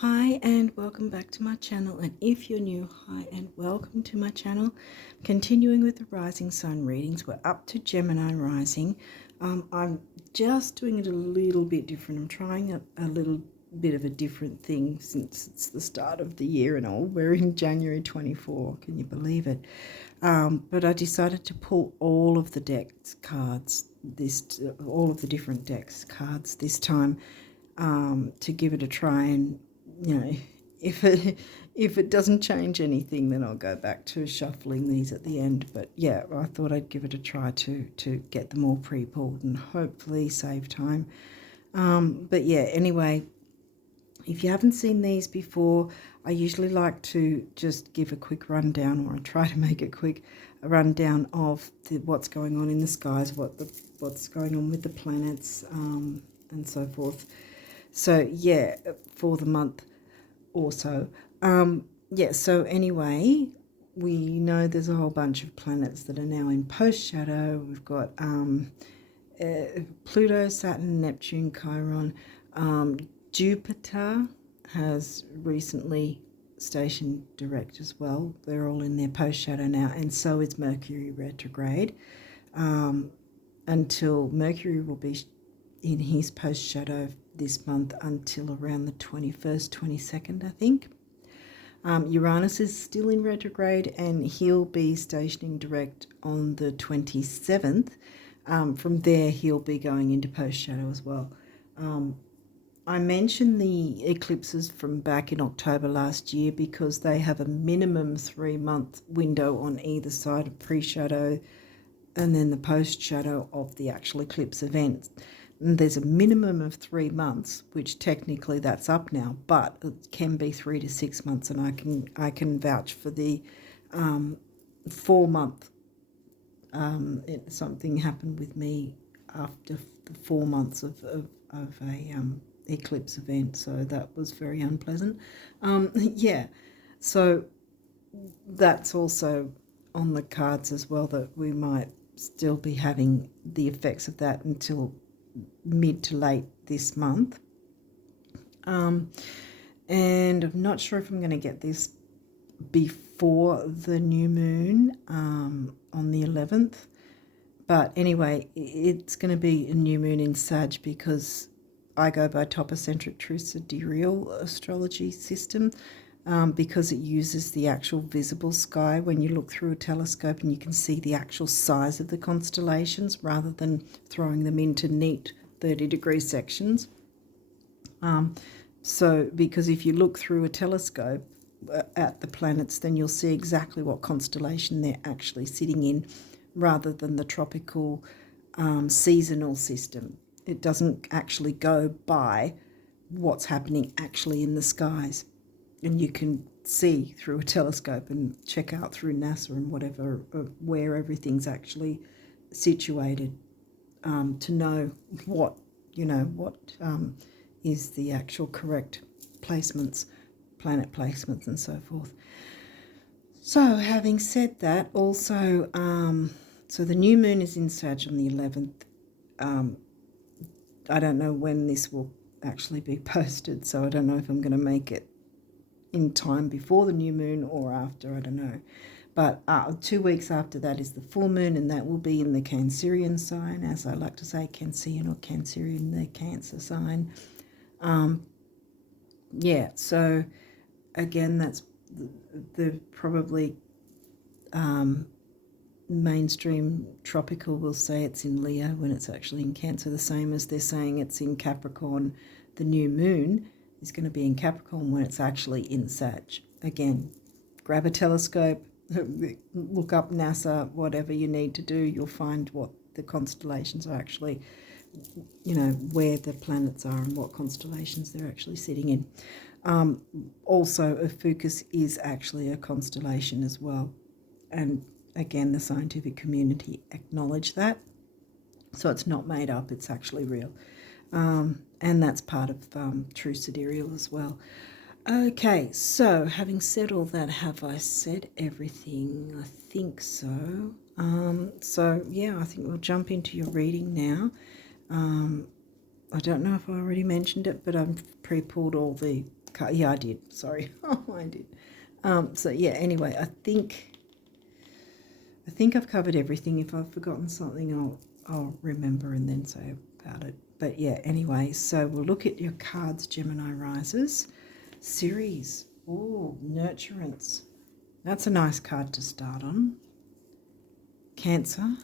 Hi and welcome back to my channel, and if you're new, hi and welcome to my channel. Continuing with the rising sign readings, we're up to Gemini rising. I'm just doing it a little bit different. I'm trying a little bit of a different thing since it's the start of the year and all. We're in January 24, can you believe it? But I decided to pull all of the decks cards, all of the different decks cards this time, to give it a try. And if it doesn't change anything, then I'll go back to shuffling these at the end. But yeah, I thought I'd give it a try to get them all pre-pulled and hopefully save time. But yeah, anyway, if you haven't seen these before, I usually like to just give a quick rundown, or I try to make it quick, a rundown of what's going on in the skies, what's going on with the planets, and so forth. So yeah, for the month or so. Yeah, so anyway, we know there's a whole bunch of planets that are now in post-shadow. We've got Pluto, Saturn, Neptune, Chiron. Jupiter has recently stationed direct as well. They're all in their post-shadow now, and so is Mercury retrograde. Until Mercury will be in his post-shadow this month until around the 21st, 22nd, I think. Uranus is still in retrograde, and he'll be stationing direct on the 27th. From there, he'll be going into post-shadow as well. I mentioned the eclipses from back in October last year because they have a minimum 3-month window on either side of pre-shadow and then the post-shadow of the actual eclipse event. And there's a minimum of 3 months, which technically that's up now, but it can be 3 to 6 months, and I can vouch for the 4-month. Something happened with me after the 4 months of a eclipse event, so that was very unpleasant. Yeah, so that's also on the cards as well, that we might still be having the effects of that until mid to late this month. And I'm not sure if I'm going to get this before the new moon on the 11th. But anyway, it's going to be a new moon in Sag because I go by topocentric true sidereal astrology system, because it uses the actual visible sky when you look through a telescope and you can see the actual size of the constellations rather than throwing them into neat 30-degree sections. So because if you look through a telescope at the planets, then you'll see exactly what constellation they're actually sitting in rather than the tropical seasonal system. It doesn't actually go by what's happening actually in the skies. And you can see through a telescope and check out through NASA and whatever where everything's actually situated, to know what is the actual correct placements, planet placements, and so forth. So having said that, also, so the new moon is in Sag on the 11th. I don't know when this will actually be posted, so I don't know if I'm going to make it in time before the new moon or after, I don't know. But 2 weeks after that is the full moon, and that will be in the Cancerian sign, as I like to say, Cancerian or Cancerian, the Cancer sign. Yeah, so again, that's the probably mainstream tropical will say it's in Leo when it's actually in Cancer, the same as they're saying it's in Capricorn. The new moon is going to be in Capricorn when it's actually in Sag. Again, grab a telescope, look up NASA, whatever you need to do, you'll find what the constellations are actually, where the planets are and what constellations they're actually sitting in. Also, Ophiuchus is actually a constellation as well. And again, the scientific community acknowledge that. So it's not made up, it's actually real. And that's part of true sidereal as well. Okay, so having said all that, have I said everything? I think so. So yeah, I think we'll jump into your reading now. I don't know if I already mentioned it, but I've pre-pulled all the card. Yeah, I did. Sorry. Oh, I did. So yeah, anyway, I think I've covered everything. If I've forgotten something, I'll remember and then say about it. But yeah, anyway, so we'll look at your cards, Gemini risers. Series. Oh, nurturance. That's a nice card to start on. Cancer.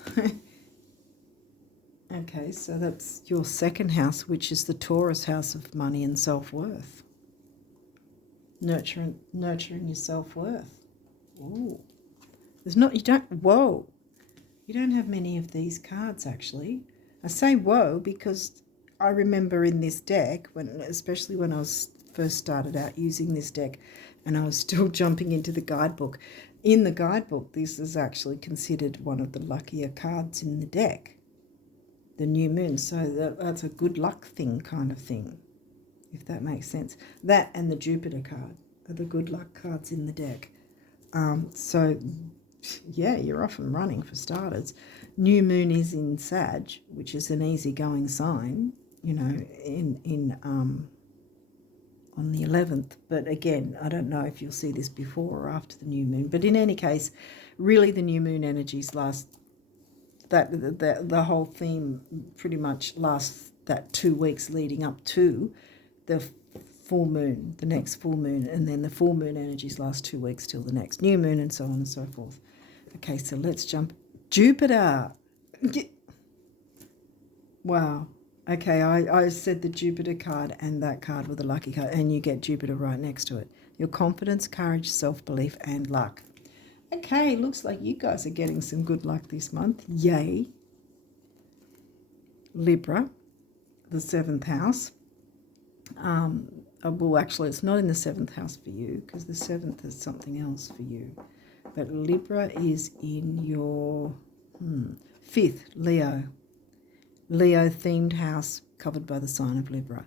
Okay, so that's your second house, which is the Taurus house of money and self-worth. Nurturing your self-worth. Ooh. You don't have many of these cards, actually. I say whoa because I remember in this deck, especially when I was first started out using this deck and I was still jumping into the guidebook. In the guidebook, this is actually considered one of the luckier cards in the deck, the new moon. So that's a good luck thing kind of thing, if that makes sense. That and the Jupiter card are the good luck cards in the deck. So yeah, you're off and running for starters. New moon is in Sag, which is an easygoing sign, you know, on the 11th. But again, I don't know if you'll see this before or after the new moon. But in any case, really the new moon energies last, the whole theme pretty much lasts that 2 weeks leading up to the full moon, the next full moon, and then the full moon energies last 2 weeks till the next new moon and so on and so forth. Okay, so let's jump. Jupiter. Wow. Okay, I said the Jupiter card and that card with the lucky card, and you get Jupiter right next to it. Your confidence, courage, self-belief, and luck. Okay, looks like you guys are getting some good luck this month. Yay. Libra, the 7th house. Well, actually, it's not in the 7th house for you because the 7th is something else for you. But Libra is in your 5th, Leo. Leo-themed house covered by the sign of Libra.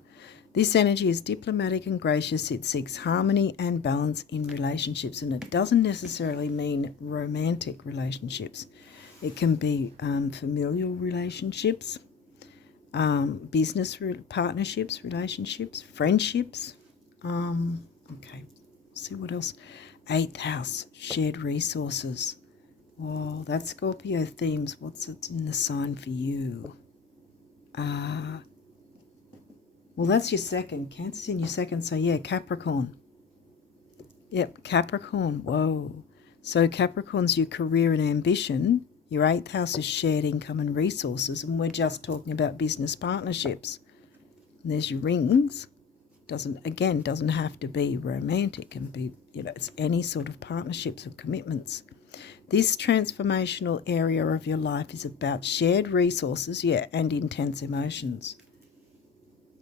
This energy is diplomatic and gracious. It seeks harmony and balance in relationships, and it doesn't necessarily mean romantic relationships. It can be familial relationships, business partnerships, relationships, friendships. Okay, see what else. 8th house, shared resources. Oh, that's Scorpio themes. What's it in the sign for you? Well, that's your second. Cancer's in your second. So, yeah, Capricorn. Yep, Capricorn. Whoa. So Capricorn's your career and ambition. Your 8th house is shared income and resources. And we're just talking about business partnerships. And there's your rings. Doesn't have to be romantic. It can be, it's any sort of partnerships or commitments. This transformational area of your life is about shared resources, and intense emotions.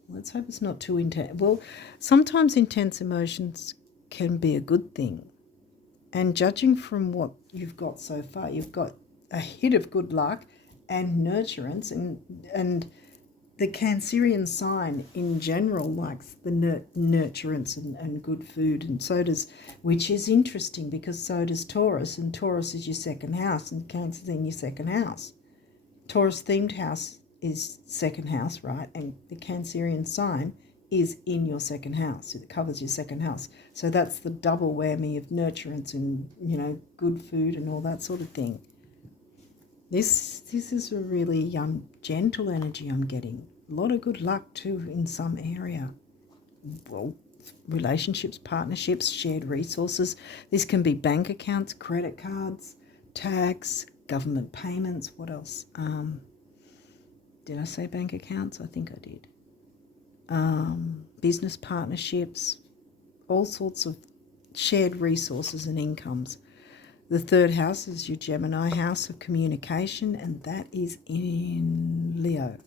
Let's hope it's not too intense. Well, sometimes intense emotions can be a good thing. And judging from what you've got so far, you've got a hit of good luck and nurturance, and the Cancerian sign in general likes the nurturance and good food, and so does, which is interesting because so does Taurus, and Taurus is your second house, and Cancer's in your second house. Taurus themed house is second house, right? And the Cancerian sign is in your second house. It covers your second house. So that's the double whammy of nurturance and, good food and all that sort of thing. This is a really gentle energy I'm getting. A lot of good luck too in some area. Well, relationships, partnerships, shared resources. This can be bank accounts, credit cards, tax, government payments. What else? Did I say bank accounts? I think I did. Business partnerships, all sorts of shared resources and incomes. The 3rd house is your Gemini house of communication, and that is in Leo,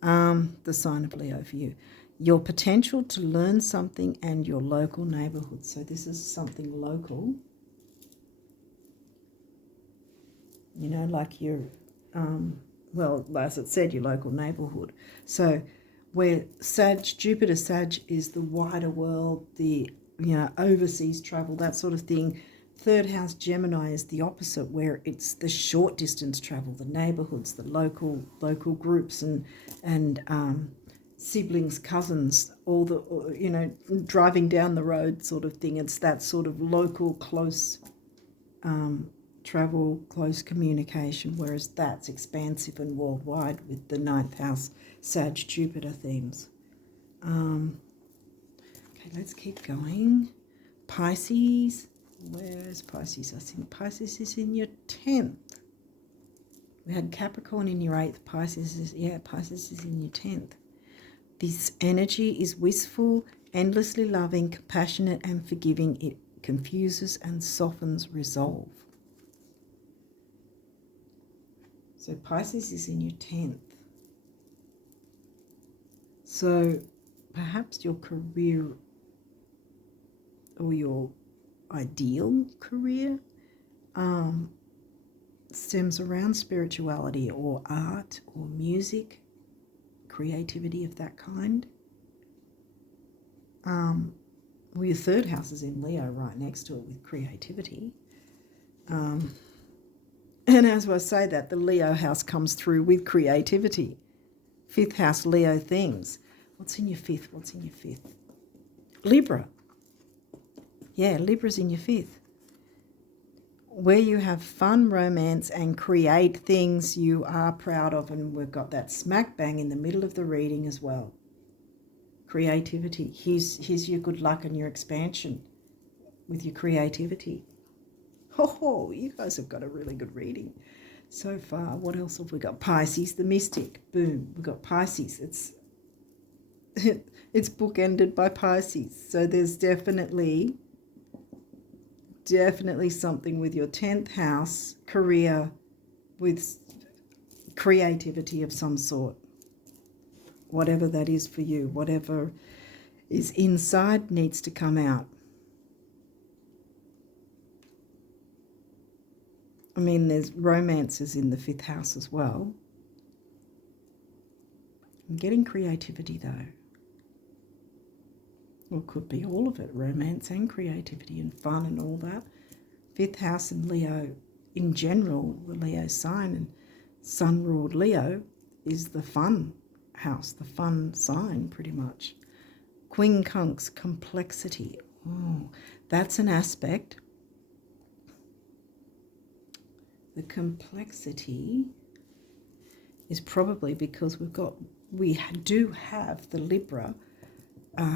the sign of Leo for you. Your potential to learn something and your local neighbourhood. So this is something local, like your, as it said, your local neighbourhood. So where Jupiter Sag is the wider world, the, overseas travel, that sort of thing. 3rd house Gemini is the opposite, where it's the short distance travel, the neighbourhoods, the local groups, and siblings, cousins, all the, driving down the road sort of thing. It's that sort of local, close travel, close communication, whereas that's expansive and worldwide with the ninth house, Sag, Jupiter themes. Okay, let's keep going. Pisces. Where's Pisces? I think Pisces is in your 10th. We had Capricorn in your 8th. Pisces is in your 10th. This energy is wistful, endlessly loving, compassionate and forgiving. It confuses and softens resolve. So Pisces is in your 10th. So perhaps your career or your ideal career stems around spirituality or art or music, creativity of that kind. Well, your 3rd house is in Leo right next to it with creativity. And as I say that, the Leo house comes through with creativity. 5th house, Leo themes. What's in your 5th? What's in your 5th? Libra. Yeah, Libra's in your 5th. Where you have fun, romance, and create things you are proud of. And we've got that smack bang in the middle of the reading as well. Creativity. Here's your good luck and your expansion with your creativity. Oh, you guys have got a really good reading so far. What else have we got? Pisces, the mystic. Boom. We've got Pisces. It's bookended by Pisces. So there's definitely something with your 10th house, career, with creativity of some sort. Whatever that is for you, whatever is inside needs to come out. I mean, there's romances in the 5th house as well. I'm getting creativity though. Or it could be all of it, romance and creativity and fun and all that. 5th house and Leo in general, the Leo sign and sun-ruled Leo is the fun house, the fun sign pretty much. Quincunx, complexity. Oh, that's an aspect. The complexity is probably because we do have the Libra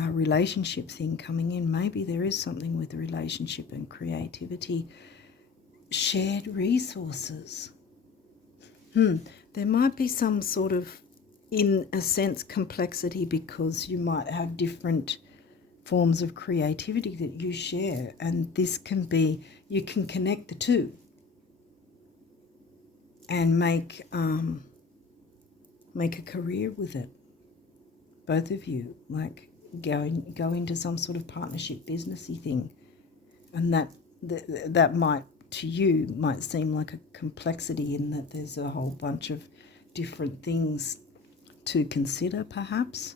relationship thing coming in. Maybe there is something with the relationship and creativity. Shared resources. There might be some sort of, in a sense, complexity because you might have different forms of creativity that you share, and this can be, you can connect the two and make a career with it. Both of you, like go into some sort of partnership businessy thing, and that might, to you, might seem like a complexity in that there's a whole bunch of different things to consider perhaps.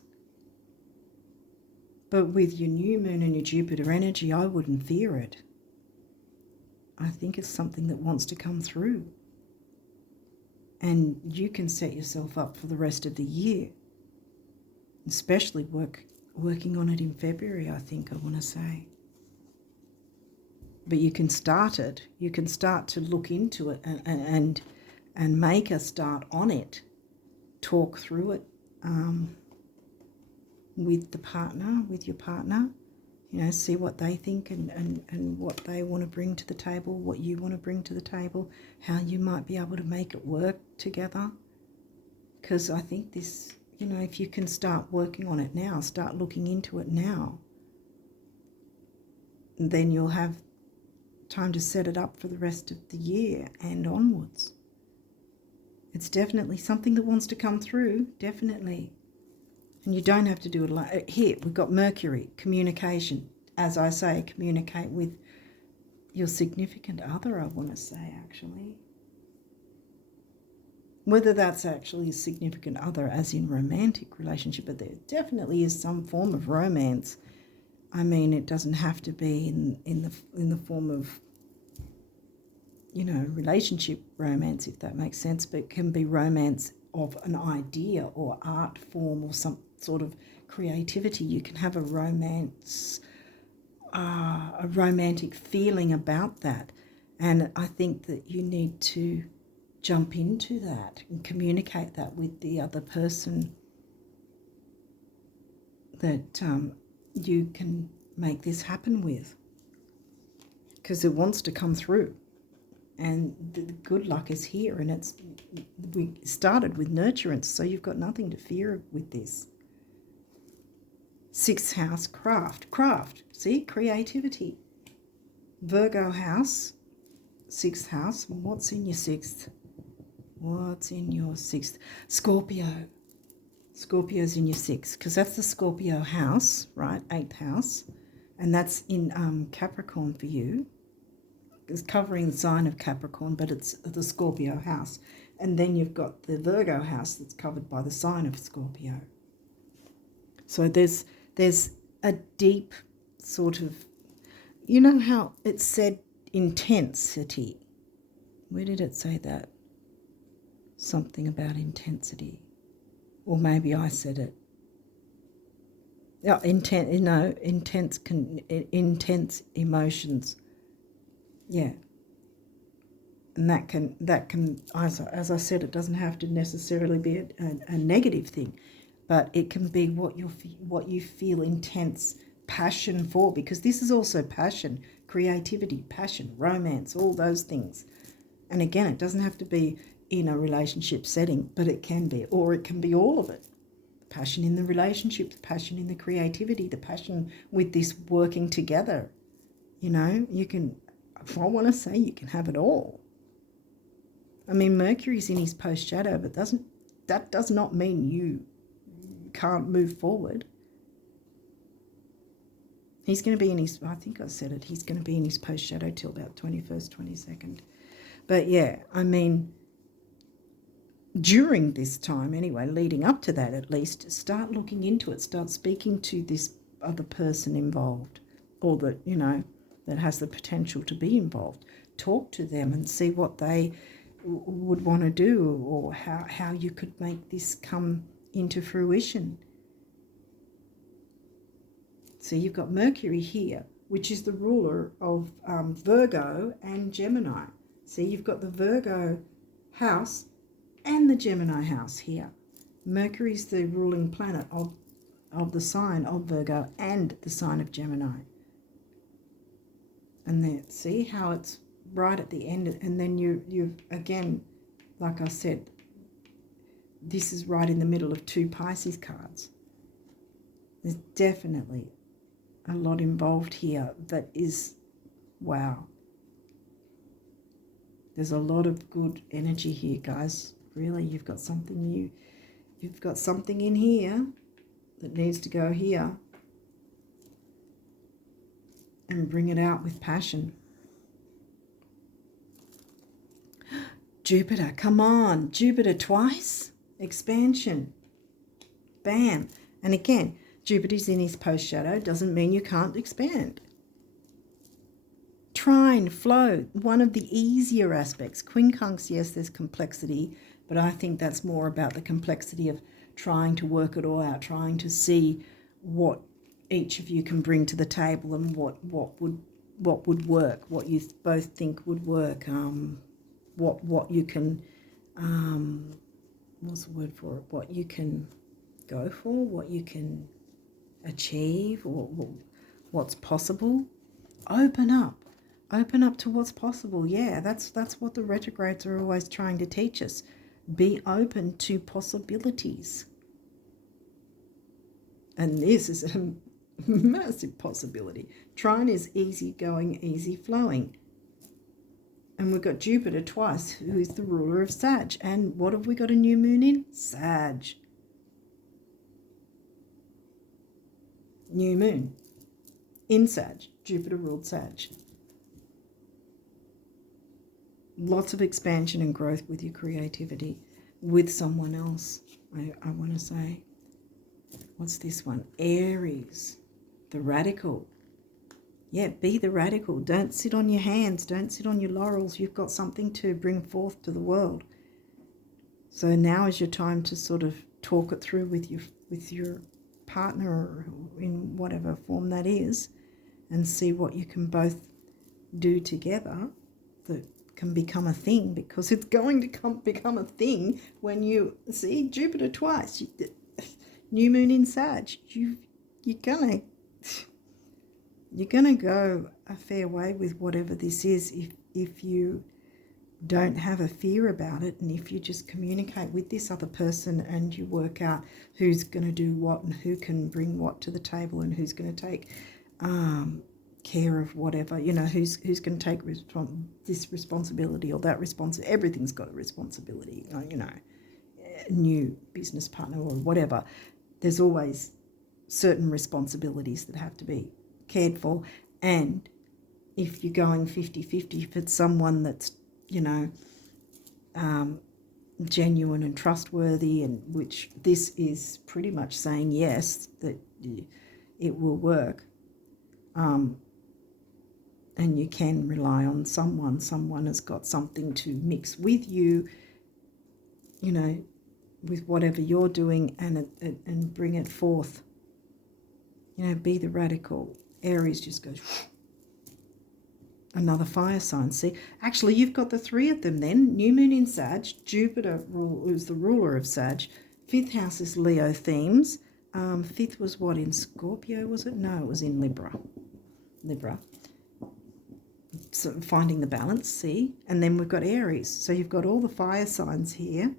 But with your new moon and your Jupiter energy, I wouldn't fear it. I think it's something that wants to come through. And you can set yourself up for the rest of the year, especially working on it in February, I think I want to say. But you can start it. You can start to look into it and make a start on it. Talk through it with your partner. See what they think and what they want to bring to the table, what you want to bring to the table, how you might be able to make it work together. Because I think this, if you can start working on it now, start looking into it now, then you'll have time to set it up for the rest of the year and onwards. It's definitely something that wants to come through, definitely. And you don't have to do it alone. Here, we've got Mercury, communication. As I say, communicate with your significant other, I want to say, actually. Whether that's actually a significant other as in romantic relationship, but there definitely is some form of romance. I mean, it doesn't have to be in the form of, relationship romance, if that makes sense, but it can be romance of an idea or art form or sort of creativity. You can have a romantic feeling about that. And I think that you need to jump into that and communicate that with the other person, that you can make this happen with, because it wants to come through. And the good luck is here, and we started with nurturance, so you've got nothing to fear with this. 6th house, craft, see, creativity. Virgo house, 6th house. What's in your 6th? What's in your 6th? Scorpio. Scorpio's in your 6th, because that's the Scorpio house, right? 8th house. And that's in Capricorn for you. It's covering the sign of Capricorn, but it's the Scorpio house. And then you've got the Virgo house that's covered by the sign of Scorpio. So there's a deep sort of, you know how it said intensity? Where did it say that? Something about intensity. Or maybe I said it. Oh, intense emotions. Yeah. And that can as I said, it doesn't have to necessarily be a negative thing, but it can be what you feel intense passion for, because this is also passion, creativity, passion, romance, all those things. And again, it doesn't have to be in a relationship setting, but it can be, or it can be all of it. Passion in the relationship, the passion in the creativity, the passion with this working together. You know, you can, if I want to say, you can have it all. I mean, Mercury's in his post shadow, but that does not mean you can't move forward. He's going to be in his, I think I said it, he's going to be in his post shadow till about 21st, 22nd. But yeah, I mean, during this time anyway, leading up to that at least, start looking into it, start speaking to this other person involved, or that, you know, that has the potential to be involved. Talk to them and see what they would want to do, or how you could make this come into fruition. So you've got Mercury here, which is the ruler of Virgo and Gemini. So you've got the Virgo house and the Gemini house here. Mercury's the ruling planet of the sign of Virgo and the sign of Gemini. And then see how it's right at the end, and then you've again, like I said, this is right in the middle of 2 Pisces cards. There's definitely a lot involved here that is, wow. There's a lot of good energy here, guys. Really, you've got something new. You've got something in here that needs to go here and bring it out with passion. Jupiter, come on. Jupiter twice. Expansion. Bam. And again, Jupiter's in his post shadow. Doesn't mean you can't expand. Trine, flow, one of the easier aspects. Quincunx, yes, there's complexity, but I think that's more about the complexity of trying to work it all out, trying to see what each of you can bring to the table and what would work, what you both think would work, what you can, what's the word for it? What you can go for, what you can achieve, or what's possible. Open up to what's possible. Yeah, that's what the retrogrades are always trying to teach us. Be open to possibilities. And this is a massive possibility. Trine is easy going, easy flowing. And we've got Jupiter twice, who is the ruler of Sag. And what have we got a new moon in? Sag. New moon in Sag. Jupiter ruled Sag. Lots of expansion and growth with your creativity, with someone else, I want to say. What's this one? Aries, the radical. Yeah, be the radical. Don't sit on your hands. Don't sit on your laurels. You've got something to bring forth to the world. So now is your time to sort of talk it through with your partner in whatever form that is, and see what you can both do together that can become a thing, because it's going to become a thing when you see Jupiter twice, new moon in Sag. You're gonna go a fair way with whatever this is if you don't have a fear about it, and if you just communicate with this other person and you work out who's going to do what and who can bring what to the table and who's going to take care of whatever, who's going to take this responsibility or that responsibility. Everything's got a responsibility, a new business partner or whatever. There's always certain responsibilities that have to be cared for, and if you're going 50-50, if it's someone that's genuine and trustworthy, and which this is pretty much saying yes, that it will work, and you can rely on someone has got something to mix with you, with whatever you're doing, and bring it forth, be the radical. Aries just goes another fire sign. See, actually, you've got the three of them then. New moon in Sag, Jupiter is the ruler of Sag. 5th house is Leo themes. 5th was what, in Scorpio, was it? No, it was in Libra. So finding the balance, see? And then we've got Aries. So you've got all the fire signs here.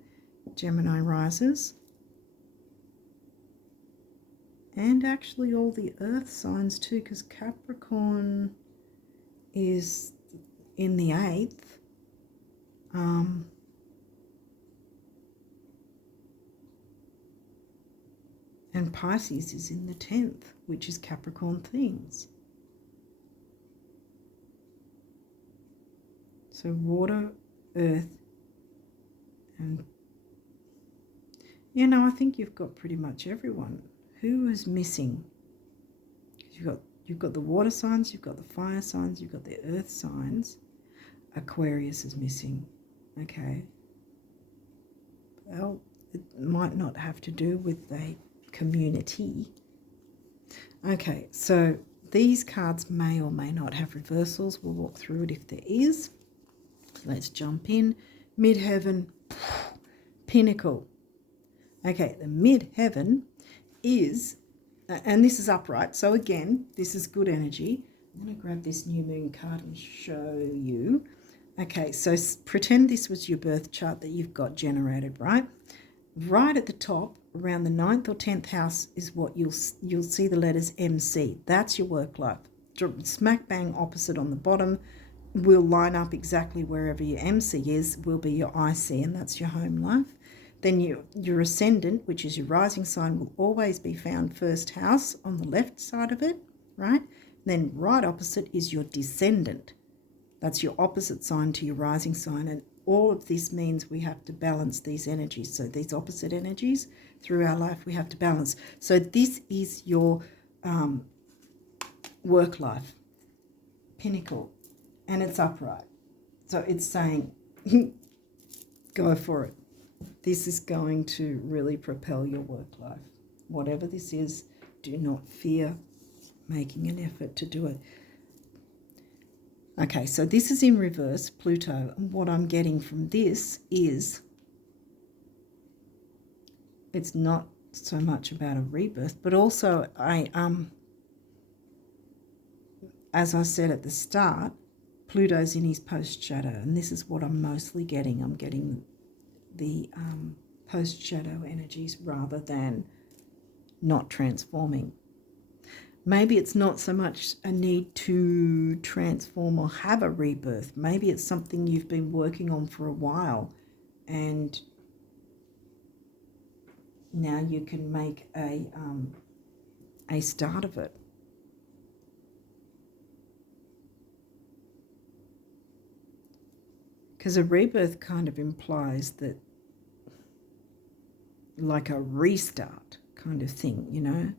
Gemini rises. And actually all the earth signs too, because Capricorn is in the 8th. And Pisces is in the 10th, which is Capricorn themes. So water, earth, and I think you've got pretty much everyone. Who is missing? You've got the water signs, you've got the fire signs, you've got the earth signs. Aquarius is missing. Okay. Well, it might not have to do with a community. Okay, so these cards may or may not have reversals. We'll walk through it if there is. Let's jump in. Midheaven, Pinnacle. Okay, the midheaven is, and this is upright, so again, this is good energy. I'm going to grab this new moon card and show you. Okay, so pretend this was your birth chart that you've got generated, right? Right at the top, around the 9th or 10th house, is what you'll see the letters MC. That's your work life. Smack bang opposite on the bottom will line up exactly wherever your MC is, will be your IC, and that's your home life. Then your ascendant, which is your rising sign, will always be found first house on the left side of it, right? Then right opposite is your descendant. That's your opposite sign to your rising sign. And all of this means we have to balance these energies. So these opposite energies through our life, we have to balance. So this is your work life, Pinnacle, and it's upright. So it's saying, go for it. This is going to really propel your work life. Whatever this is, do not fear making an effort to do it. Okay, so this is in reverse, Pluto. And what I'm getting from this is it's not so much about a rebirth, but also as I said at the start, Pluto's in his post shadow, and this is what I'm mostly getting. I'm getting the post shadow energies rather than not transforming. Maybe it's not so much a need to transform or have a rebirth. Maybe it's something you've been working on for a while, and now you can make a start of it. Because a rebirth kind of implies that, like a restart kind of thing, you know.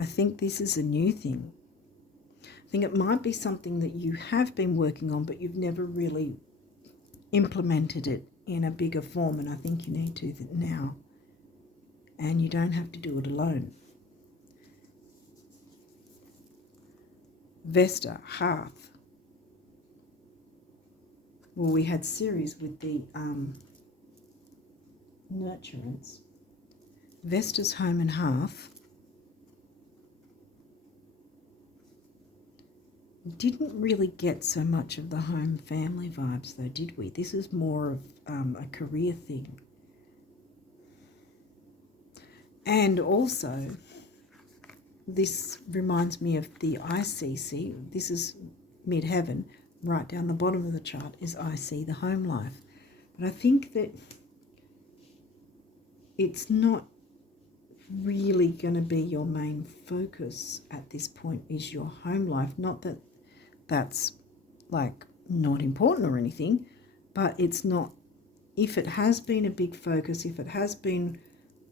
I think this is a new thing. I think it might be something that you have been working on, but you've never really implemented it in a bigger form, and I think you need to now. And you don't have to do it alone. Vesta, hearth. Well, we had Ceres with the nurturance. Vesta's home and hearth. Didn't really get so much of the home family vibes though, did we? This is more of a career thing. And also, this reminds me of the ICC. This is midheaven. Right down the bottom of the chart is IC, the home life. But I think that it's not really going to be your main focus at this point, is your home life. Not that that's like not important or anything, but it's not. If it has been a big focus, if it has been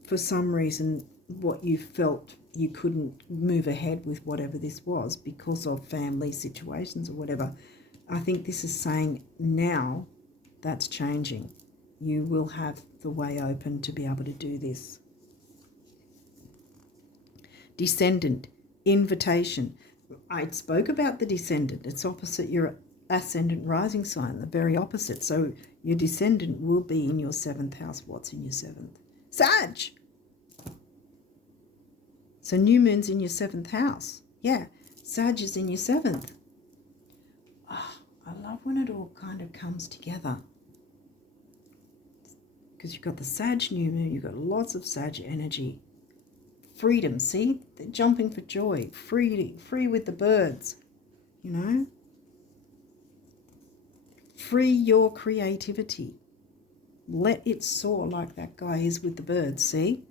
for some reason what you felt you couldn't move ahead with whatever this was because of family situations or whatever, I think this is saying now that's changing. You will have the way open to be able to do this. Descendant, invitation. I spoke about the descendant. It's opposite your ascendant rising sign, the very opposite. So your descendant will be in your 7th house. What's in your 7th? Sag! So new moon's in your 7th house. Yeah, Sag is in your 7th. Oh, I love when it all kind of comes together. Because you've got the Sag new moon, you've got lots of Sag energy. Freedom, see? They're jumping for joy. Free with the birds, you know? Free your creativity. Let it soar like that guy is with the birds, see?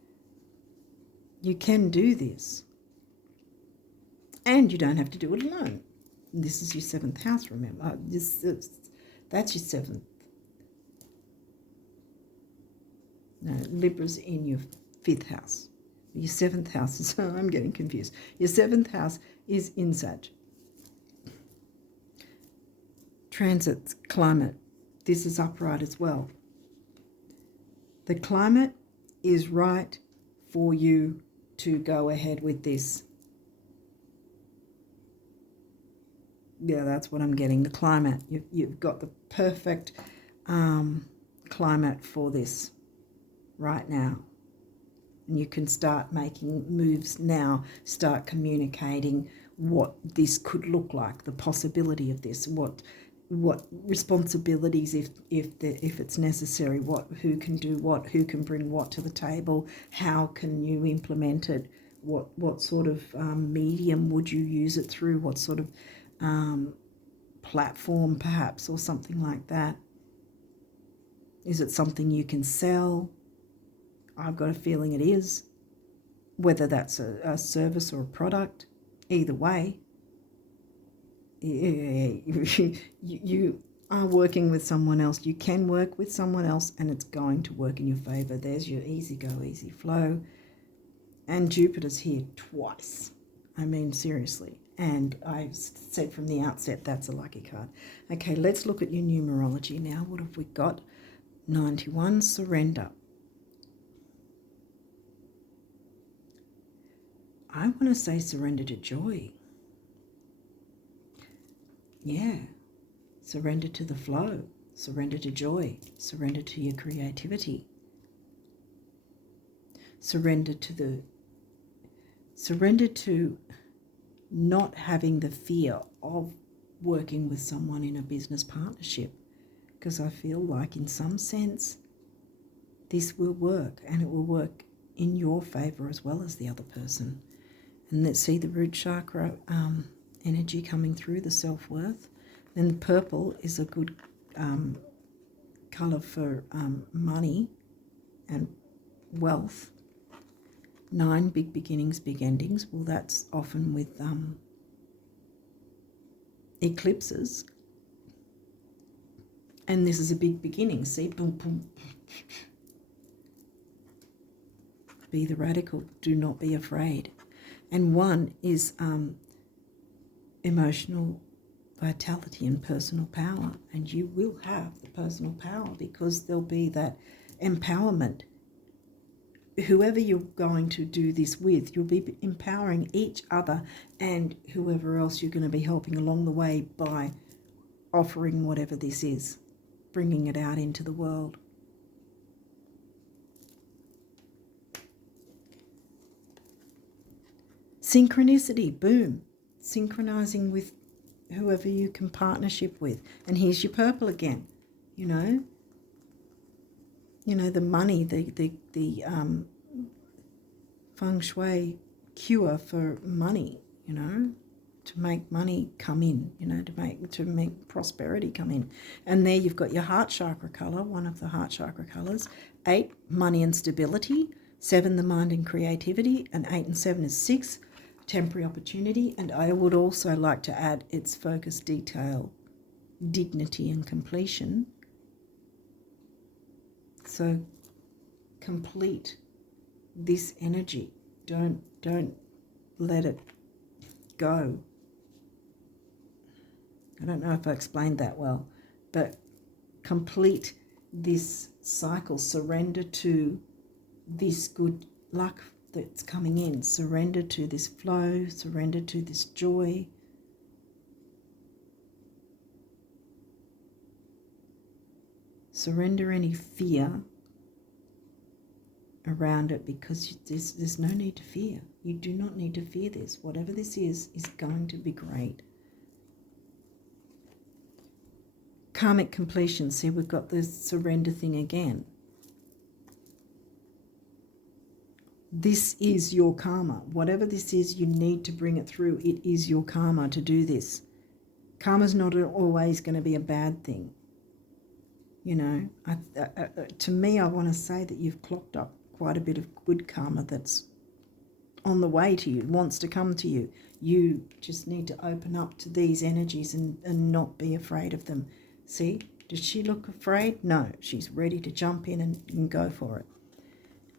You can do this. And you don't have to do it alone. This is your 7th house, remember? That's your 7th. No, Libra's in your 5th house. Your 7th house is, I'm getting confused. Your 7th house is in Sag. Transits, climate. This is upright as well. The climate is right for you to go ahead with this. Yeah, that's what I'm getting, the climate. You've got the perfect climate for this right now. And you can start making moves now, start communicating what this could look like, the possibility of this, what responsibilities if it's necessary, who can do what, who can bring what to the table, how can you implement it, what sort of medium would you use it through, what sort of platform perhaps, or something like that. Is it something you can sell? I've got a feeling it is. Whether that's a service or a product, either way, you are working with someone else. You can work with someone else and it's going to work in your favor. There's your easy go, easy flow. And Jupiter's here twice. I mean, seriously. And I said from the outset, that's a lucky card. Okay, let's look at your numerology now. What have we got? 91, surrender. I want to say surrender to joy. Yeah. Surrender to the flow. Surrender to joy. Surrender to your creativity. Surrender to not having the fear of working with someone in a business partnership. Because I feel like in some sense this will work, and it will work in your favor as well as the other person. And let's see the root chakra energy coming through, the self-worth. Then the purple is a good colour for money and wealth. 9, big beginnings, big endings. Well, that's often with eclipses. And this is a big beginning. See? Boom, boom. Be the radical. Do not be afraid. And 1 is emotional vitality and personal power. And you will have the personal power because there'll be that empowerment whoever you're going to do this with, you'll be empowering each other and whoever else you're going to be helping along the way by offering whatever this is, bringing it out into the world. Synchronicity, boom. Synchronizing with whoever you can partnership with. And here's your purple again, you know. You know, the money, the feng shui cure for money, you know, to make money come in, you know, to make prosperity come in. And there you've got your heart chakra color, one of the heart chakra colors. 8, money and stability. 7, the mind and creativity. And 8 and 7 is 6, temporary opportunity. And I would also like to add its focus, detail, dignity and completion. So complete this energy. Don't let it go. I don't know if I explained that well, but complete this cycle. Surrender to this good luck that's coming in. Surrender to this flow. Surrender to this joy. Surrender any fear around it, because there's no need to fear. You do not need to fear this. Whatever this is going to be great. Karmic completion. See, we've got the surrender thing again. This is your karma. Whatever this is, you need to bring it through. It is your karma to do this. Karma's not always going to be a bad thing. You know, to me, I want to say that you've clocked up quite a bit of good karma that's on the way to you, wants to come to you. You just need to open up to these energies and not be afraid of them. See, does she look afraid? No, she's ready to jump in and go for it.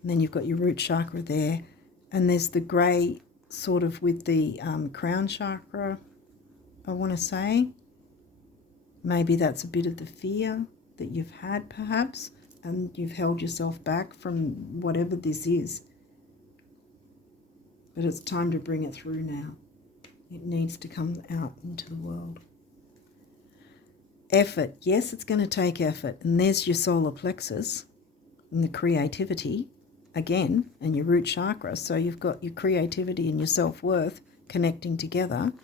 And then you've got your root chakra there. And there's the grey sort of with the crown chakra, I want to say. Maybe that's a bit of the fear that you've had perhaps, and you've held yourself back from whatever this is. But it's time to bring it through now. It needs to come out into the world. Effort. Yes, it's going to take effort. And there's your solar plexus and the creativity again, and your root chakra. So you've got your creativity and your self-worth connecting together.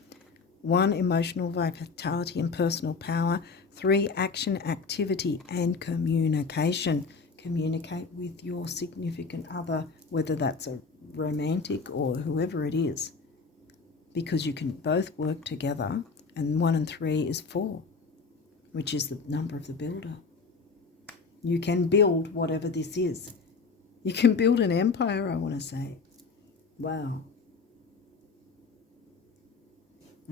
1, emotional vitality and personal power. 3, action, activity, and communication. Communicate with your significant other, whether that's a romantic or whoever it is, because you can both work together. And 1 and 3 is 4, which is the number of the builder. You can build whatever this is. You can build an empire, I want to say. Wow.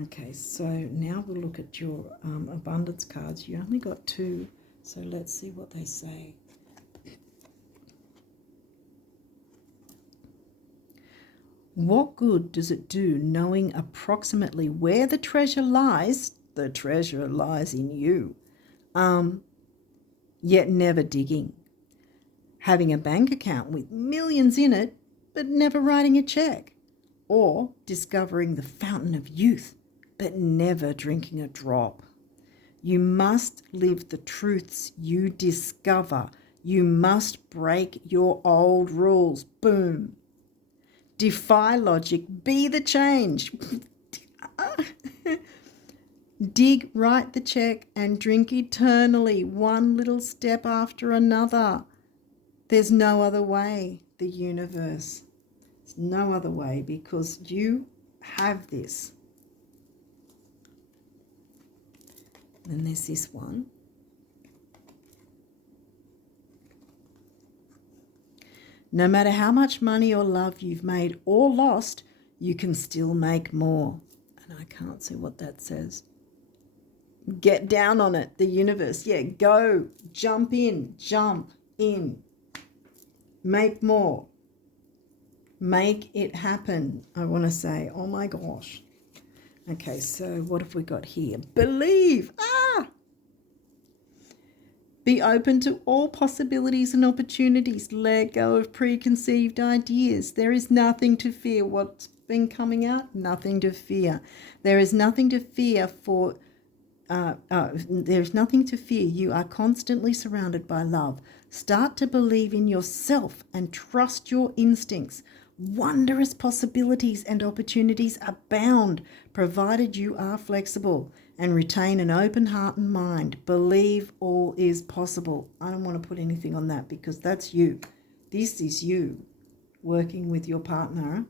Okay, so now we'll look at your abundance cards. You only got 2, so let's see what they say. What good does it do knowing approximately where the treasure lies? The treasure lies in you. Yet never digging. Having a bank account with millions in it, but never writing a check. Or discovering the fountain of youth, but never drinking a drop. You must live the truths you discover. You must break your old rules. Boom. Defy logic. Be the change. Dig, write the check, and drink eternally, one little step after another. There's no other way, the universe. There's no other way, because you have this. Then there's this one. No matter how much money or love you've made or lost, you can still make more. And I can't see what that says. Get down on it, the universe. Yeah, go, jump in, make more. Make it happen, I want to say. Oh my gosh. Okay, so what have we got here? Believe. Be open to all possibilities and opportunities. Let go of preconceived ideas. There is nothing to fear. What's been coming out? Nothing to fear. There is nothing to fear for there's nothing to fear. You are constantly surrounded by love. Start to believe in yourself and trust your instincts. Wondrous possibilities and opportunities abound, provided you are flexible and retain an open heart and mind. Believe all is possible. I don't want to put anything on that because that's you. This is you working with your partner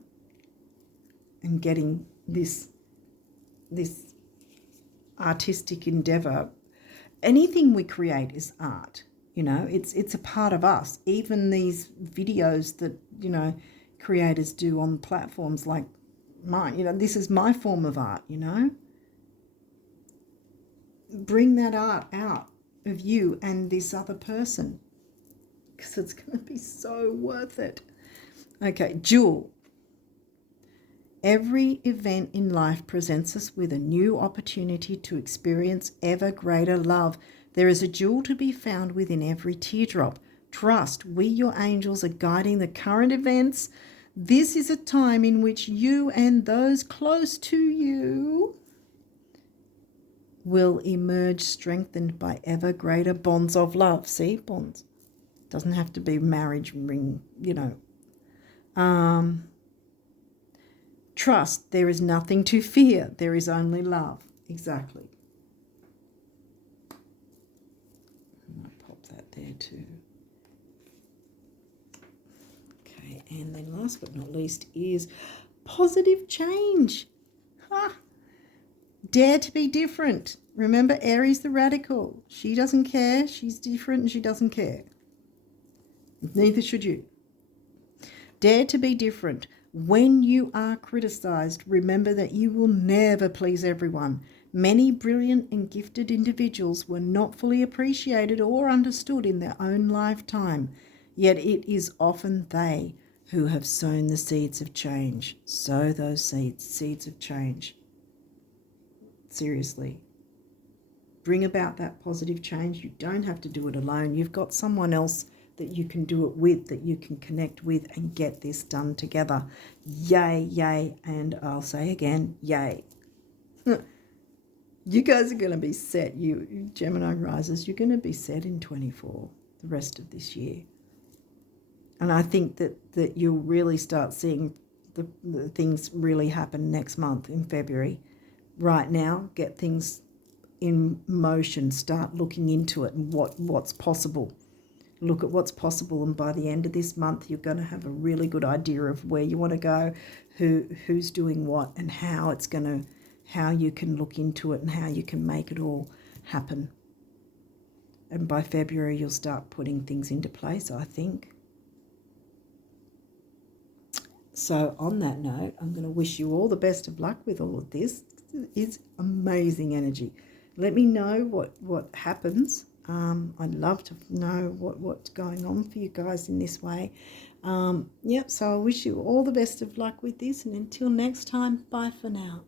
and getting this artistic endeavor. Anything we create is art, you know, it's a part of us. Even these videos that, you know, creators do on platforms like mine, you know, this is my form of art, you know. Bring that art out of you and this other person because it's going to be so worth it. Okay, Jewel. Every event in life presents us with a new opportunity to experience ever greater love. There is a jewel to be found within every teardrop. Trust, we, your angels, are guiding the current events. This is a time in which you and those close to you will emerge strengthened by ever greater bonds of love. See, bonds. Doesn't have to be marriage ring, you know. Trust, there is nothing to fear. There is only love. Exactly. I might pop that there too. Okay, and then last but not least is positive change. Dare to be different. Remember, Aries the radical. She doesn't care. She's different and she doesn't care. Neither should you. Dare to be different. When you are criticized, remember that you will never please everyone. Many brilliant and gifted individuals were not fully appreciated or understood in their own lifetime, yet it is often they who have sown the seeds of change. Sow those seeds of change. Seriously. Bring about that positive change. You don't have to do it alone. You've got someone else that you can do it with, that you can connect with and get this done together. Yay, yay, and I'll say again, yay. You guys are going to be set, you Gemini risers, you're going to be set in 24, the rest of this year. And I think that you'll really start seeing the things really happen next month in February. Right now, get things in motion, start looking into it and what's possible. Look at what's possible, and by the end of this month you're going to have a really good idea of where you want to go, who's doing what, and how you can look into it and how you can make it all happen. And by February you'll start putting things into place, I think. So on that note, I'm going to wish you all the best of luck with all of this. It's amazing energy. Let me know what happens. I'd love to know what's going on for you guys in this way. So I wish you all the best of luck with this, and until next time, bye for now.